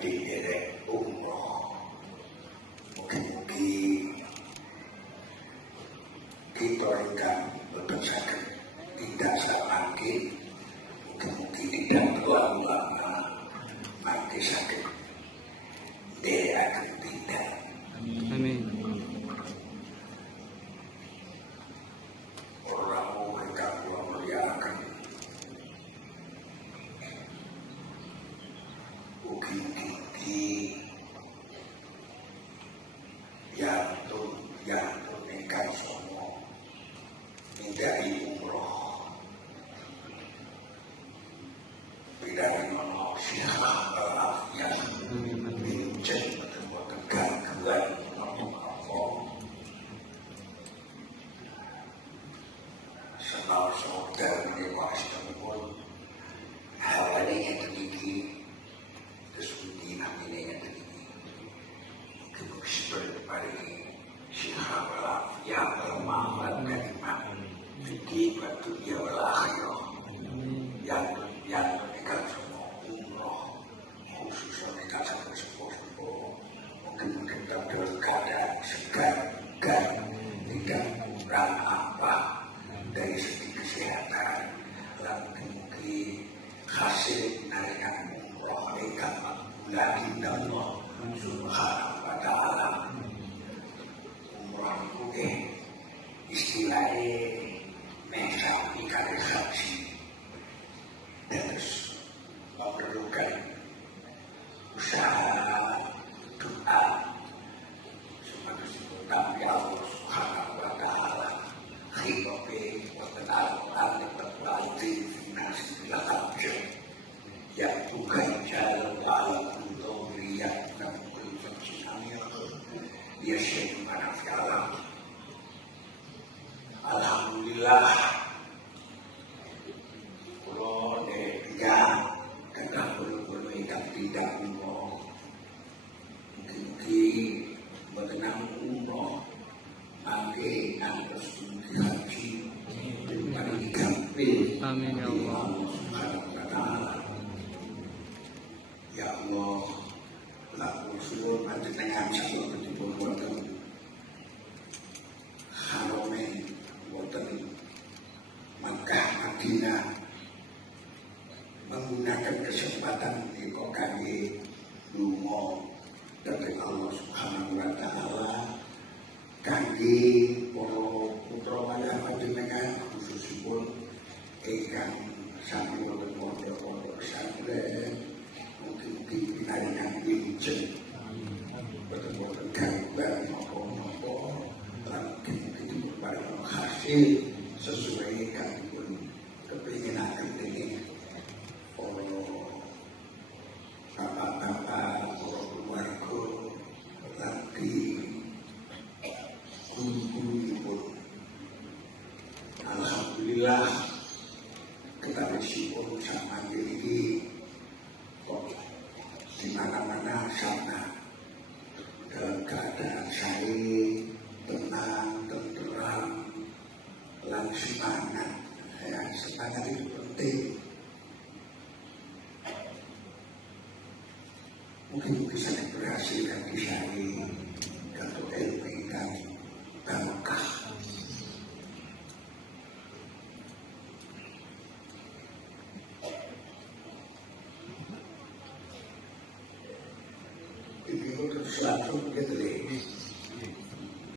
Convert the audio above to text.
badhe derek umroh. Mugi-mugi kita ingkang boten saged tindak sakmangke, mugi-mugi tidak tua ulama mangke saged nderekaken tindak. Amin. Orang ingkang kula mulyakaken, mugi-mugi yantun ingkang sama nindaki umroh pidhanono sihat walafiat minjen boten gangguan apa-apa. Senaosa dalem pastenipun hawane ngeten iki terus pundi namine ngeten iki. Mugi-mugi paringi sihat walafiat manfaat kalimah fikih batu ya wal akhirah. Yang ingkang semua umroh khususnya ingkang sampun sepuh-sepuh mungkin dalam keadaan segar tidak kurang apa dari segi kesehatan, lalu mungkin hasil narikan umroh ingkang makbulah Allah subhanahu wa ta'ala. Umroh itu istilahnya mencapai kali haji, terus memerlukan usaha doa tapi Allah subhanahu wa ta'ala khibabe wa ta'ala al-taqwati finasi bilakabja yang bukan jalan ala kulturiyat dan kulturiyat ya syekh manafi'alam. Alhamdulillah kalau dia kata perlu ikan tidak umroh mungkin berkenaan umroh mungkin harus haji dari ikampe. Amin ya Allah. Ya Allah, laku suwun panjenengan sampun dipun wonten harame wonten Makkah Madinah menggunakan kesempatan ini kok kami lunga dari Allah subhanahu wa ta'ala kami para putra wayah panjenengan khususipun ingkang sami wonten pondok pesantren mungkin pinaringan winjen boten gangguan napa-napa lan mungkin dipun paring hasil sesuai kanipun kepinginan ini bapak-bapak, keluarga, lagi guru-guru pun alhamdulillah kita risiko sama diri kok di mana-mana sana dalam keadaan saya tenang, tenteram, langsung semangat. Ya, semangat itu penting. Mungkin bisa berhasil dan disari untuk ilmu yang barokah. Ini untuk selalu gitu.